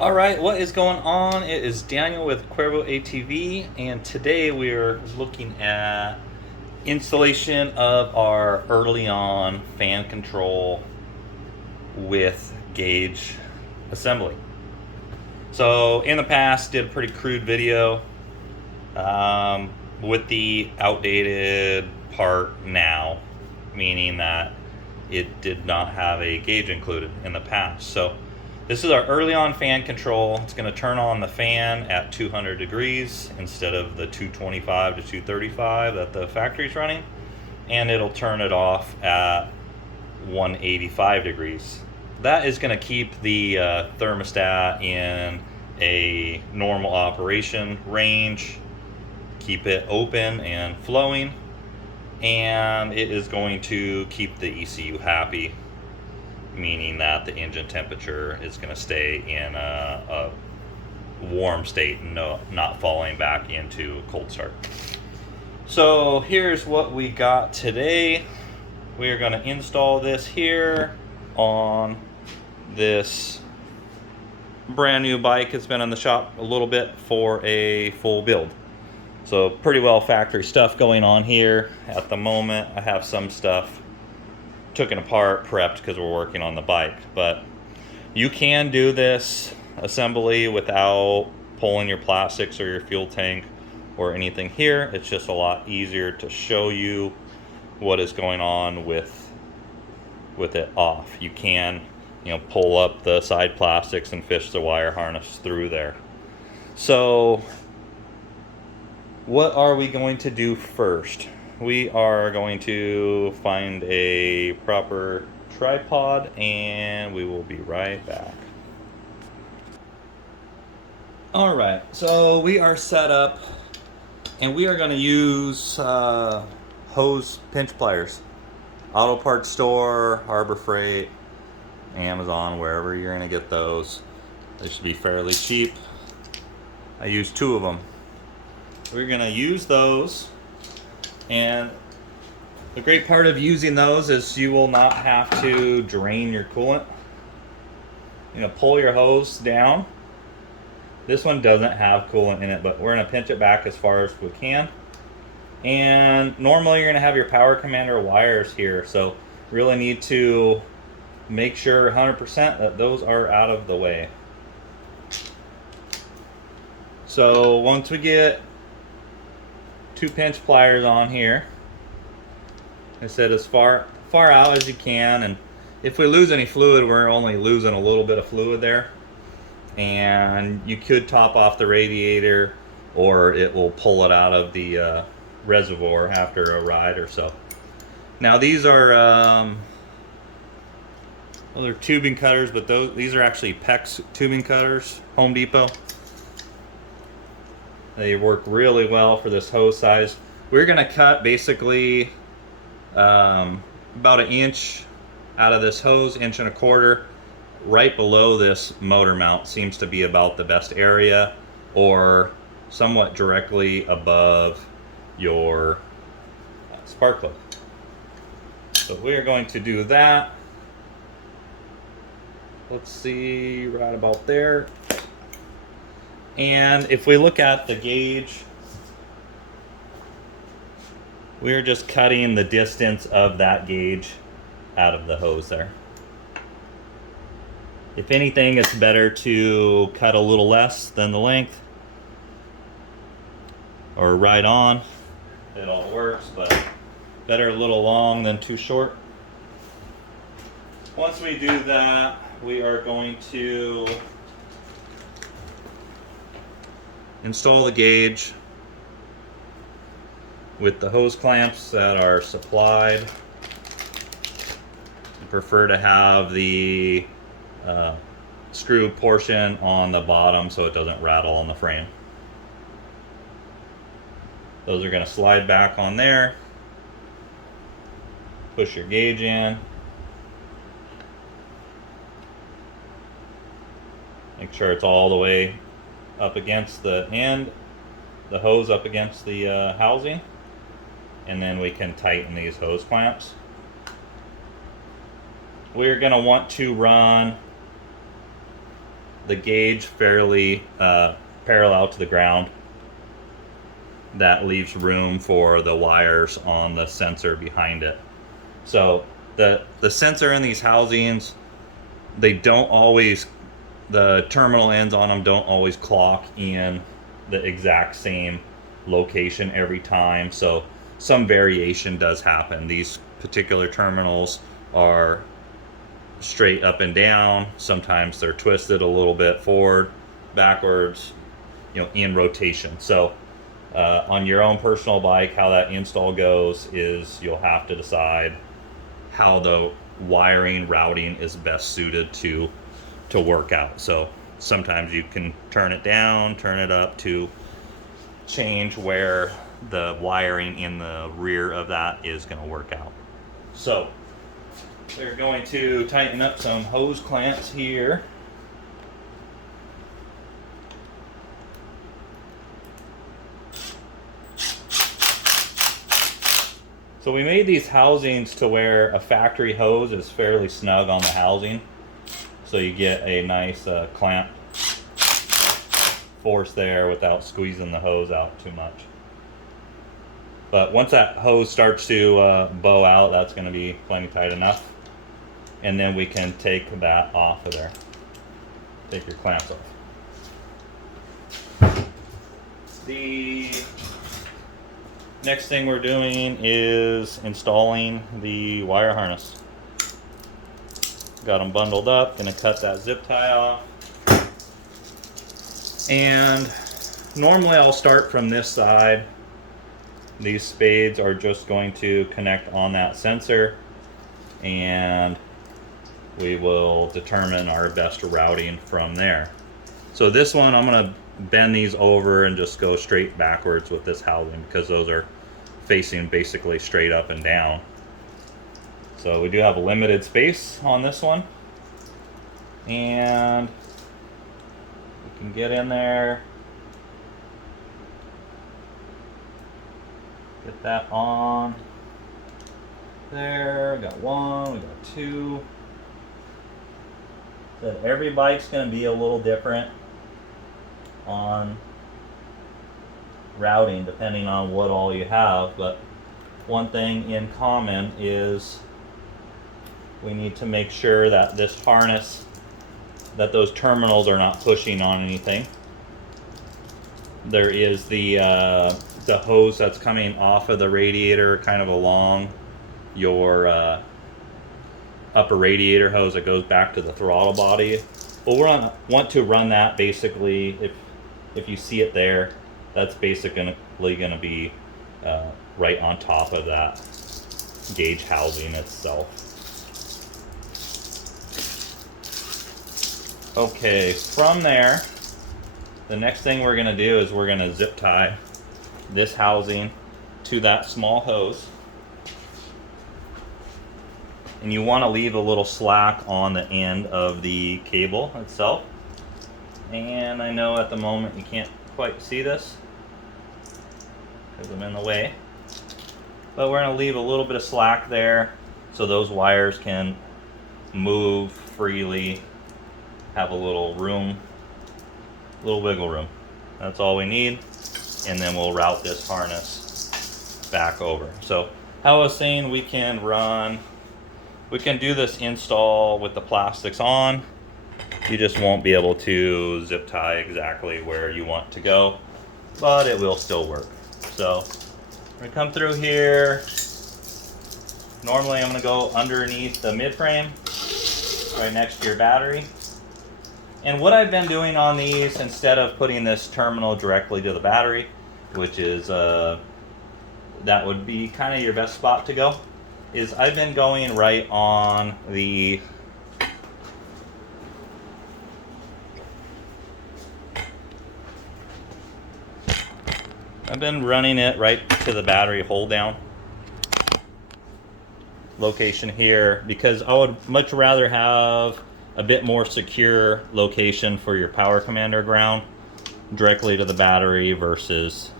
All right, what is going on? It is Daniel with Cuervo ATV, and today we are looking at installation of our early on fan control with gauge assembly. So in the past, did a pretty crude video with the outdated part now, meaning that it did not have a gauge included in the past. So this is our early on fan control. It's going to turn on the fan at 200 degrees instead of the 225 to 235 that the factory's running, and it'll turn it off at 185 degrees. That is going to keep the thermostat in a normal operation range, keep it open and flowing, and it is going to keep the ECU happy, meaning that the engine temperature is going to stay in a warm state and not falling back into cold start. So here's what we got today. We are going to install this here on this brand new bike. It's been in the shop a little bit for a full build. So pretty well factory stuff going on here at the moment. I have some stuff taken apart, prepped because we're working on the bike, but you can do this assembly without pulling your plastics or your fuel tank or anything here. It's just a lot easier to show you what is going on with it off. You can, pull up the side plastics and fish the wire harness through there. So what are we going to do first? We are going to find a proper tripod and we will be right back. All right, so we are set up and we are going to use hose pinch pliers. Auto parts store, Harbor Freight, Amazon, wherever you're going to get those. They should be fairly cheap. I used 2 of them. We're going to use those, and the great part of using those is you will not have to drain your coolant. Pull your hose down. This one doesn't have coolant in it, but we're going to pinch it back as far as we can. And normally you're going to have your power commander wires here, so really need to make sure 100% that those are out of the way. So once we get 2 pinch pliers on here, I said as far out as you can, and if we lose any fluid, we're only losing a little bit of fluid there, and you could top off the radiator or it will pull it out of the reservoir after a ride or so. Now these are they're tubing cutters, but these are actually PEX tubing cutters, Home Depot. They work really well for this hose size. We're going to cut basically about 1 inch out of this hose, 1.25 inches. Right below this motor mount seems to be about the best area, or somewhat directly above your spark plug. So we are going to do that. Let's see, right about there. And if we look at the gauge, we're just cutting the distance of that gauge out of the hose there. If anything, it's better to cut a little less than the length, or right on. It all works, but better a little long than too short. Once we do that, we are going to install the gauge with the hose clamps that are supplied. I prefer to have the screw portion on the bottom so it doesn't rattle on the frame. Those are going to slide back on there. Push your gauge in. Make sure it's all the way up against the end, the hose up against the housing, and then we can tighten these hose clamps. We're going to want to run the gauge fairly parallel to the ground. That leaves room for the wires on the sensor behind it. So the sensor in these housings, they don't always, the terminal ends on them don't always clock in the exact same location every time. So some variation does happen. These particular terminals are straight up and down. Sometimes they're twisted a little bit forward, backwards, in rotation. So on your own personal bike, how that install goes is you'll have to decide how the wiring routing is best suited to work out. So sometimes you can turn it down, turn it up to change where the wiring in the rear of that is going to work out. So they're going to tighten up some hose clamps here. So we made these housings to where a factory hose is fairly snug on the housing. So you get a nice clamp force there without squeezing the hose out too much. But once that hose starts to bow out, that's going to be plenty tight enough. And then we can take that off of there. Take your clamps off. The next thing we're doing is installing the wire harness. Got them bundled up, gonna cut that zip tie off. And normally I'll start from this side. These spades are just going to connect on that sensor, and we will determine our best routing from there. So this one, I'm gonna bend these over and just go straight backwards with this housing because those are facing basically straight up and down. So we do have a limited space on this one, and we can get in there, get that on there. We got one, we got two. So every bike's going to be a little different on routing depending on what all you have, but one thing in common is we need to make sure that this harness, that those terminals are not pushing on anything. There is the hose that's coming off of the radiator kind of along your upper radiator hose that goes back to the throttle body. Well, we're want to run that basically, if you see it there, that's basically going to be right on top of that gauge housing itself. Okay, from there, the next thing we're going to do is we're going to zip tie this housing to that small hose. And you want to leave a little slack on the end of the cable itself. And I know at the moment you can't quite see this because I'm in the way. But we're going to leave a little bit of slack there so those wires can move freely, have a little room, a little wiggle room. That's all we need. And then we'll route this harness back over. So how I was saying, we can do this install with the plastics on. You just won't be able to zip tie exactly where you want to go, but it will still work. So I'm gonna come through here. Normally I'm gonna go underneath the mid frame, right next to your battery. And what I've been doing on these, instead of putting this terminal directly to the battery, which is that would be kind of your best spot to go, is I've been going right on the I've been running it right to the battery hold down location here, because I would much rather have a bit more secure location for your power commander ground directly to the battery versus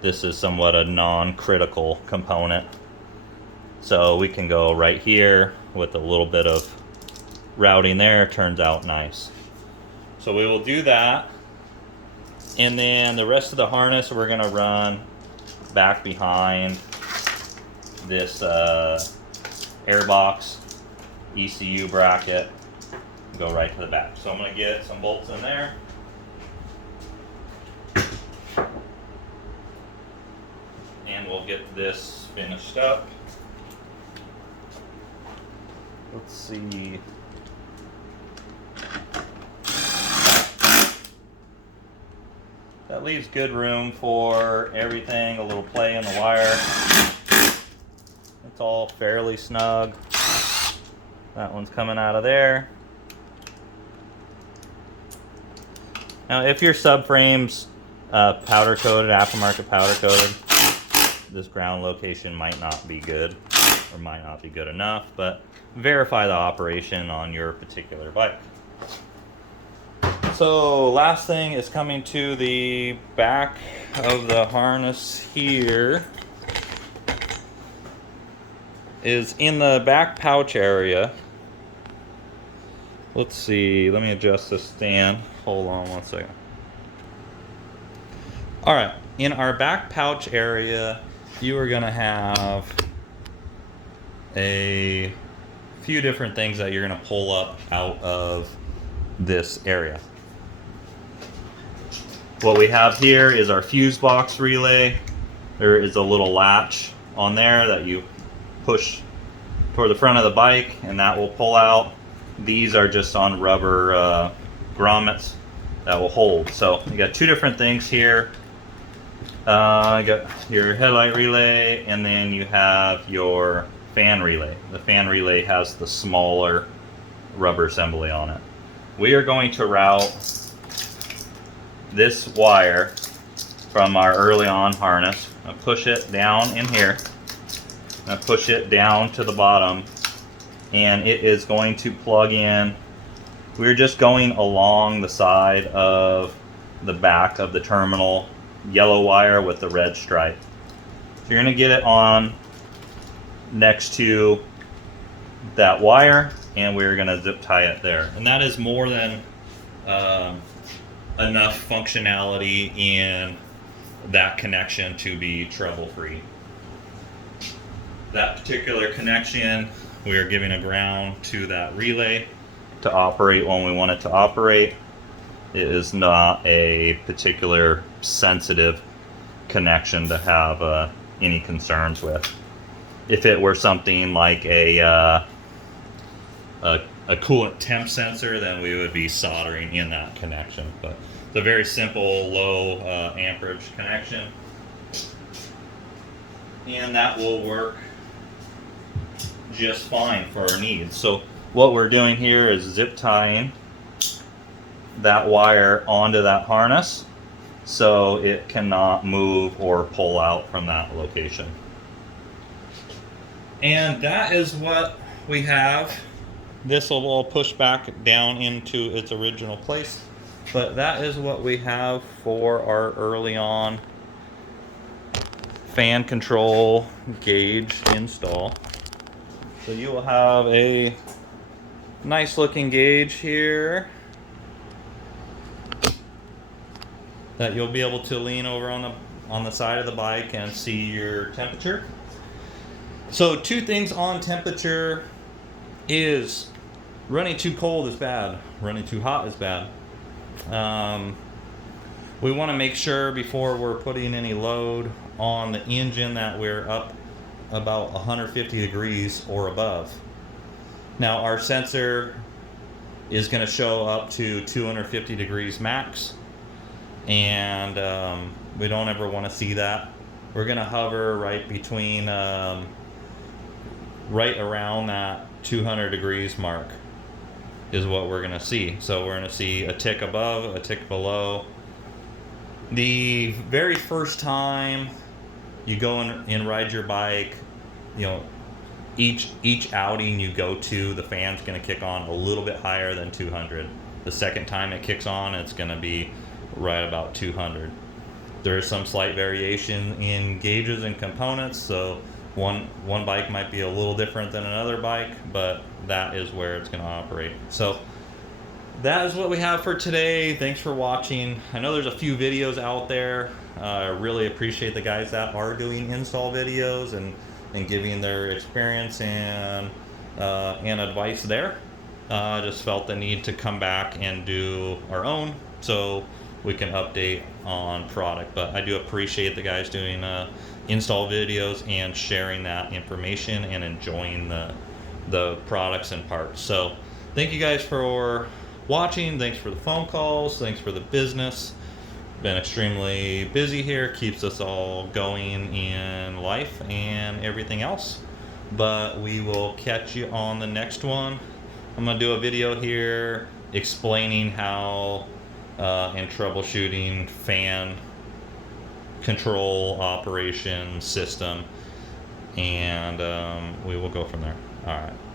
this is somewhat a non-critical component. So we can go right here with a little bit of routing there. Turns out nice. So we will do that. And then the rest of the harness we're gonna run back behind this airbox ECU bracket, go right to the back. So I'm gonna get some bolts in there. And we'll get this finished up. Let's see. That leaves good room for everything, a little play in the wire. It's all fairly snug. That one's coming out of there. Now, if your subframe's powder coated, aftermarket powder coated, this ground location might not be good or might not be good enough, but verify the operation on your particular bike. So last thing is coming to the back of the harness here. Is in the back pouch area. Let's see, let me adjust the stand. Hold on one second. All right, in our back pouch area, you are gonna have a few different things that you're gonna pull up out of this area. What we have here is our fuse box relay. There is a little latch on there that you push toward the front of the bike and that will pull out. These are just on rubber grommets that will hold. So you got two different things here. You got your headlight relay and then you have your fan relay. The fan relay has the smaller rubber assembly on it. We are going to route this wire from our early on harness. I push it down in here. I push it down to the bottom and it is going to plug in. We're just going along the side of the back of the terminal, yellow wire with the red stripe. So you're going to get it on next to that wire and we're going to zip tie it there. And that is more than enough functionality in that connection to be trouble free. That particular connection, we are giving a ground to that relay to operate when we want it to operate. It is not a particular sensitive connection to have any concerns with. If it were something like a coolant temp sensor, then we would be soldering in that connection. But it's a very simple low amperage connection, and that will work just fine for our needs. So what we're doing here is zip tying that wire onto that harness so it cannot move or pull out from that location. And that is what we have. This will all push back down into its original place, but that is what we have for our early on fan control gauge install. So you will have a nice looking gauge here that you'll be able to lean over on the side of the bike and see your temperature. So two things on temperature is running too cold is bad, running too hot is bad. We want to make sure before we're putting any load on the engine that we're up about 150 degrees or above. Now our sensor is going to show up to 250 degrees max, and we don't ever want to see that. We're going to hover right between right around that 200 degrees mark is what we're going to see. So we're going to see a tick above, a tick below. The very first time you go and ride your bike, you know, each outing you go to, the fan's going to kick on a little bit higher than 200. The second time it kicks on, it's going to be right about 200. There is some slight variation in gauges and components, so one bike might be a little different than another bike, but that is where it's going to operate. So that is what we have for today. Thanks for watching. I know there's a few videos out there. I really appreciate the guys that are doing install videos and giving their experience and advice there. Just felt the need to come back and do our own so we can update on product. But I do appreciate the guys doing install videos and sharing that information and enjoying the products and parts. So thank you guys for watching. Thanks for the phone calls. Thanks for the business. Been extremely busy here. Keeps us all going in life and everything else. But we will catch you on the next one. I'm going to do a video here explaining how and troubleshooting fan control operation system, and we will go from there. All right.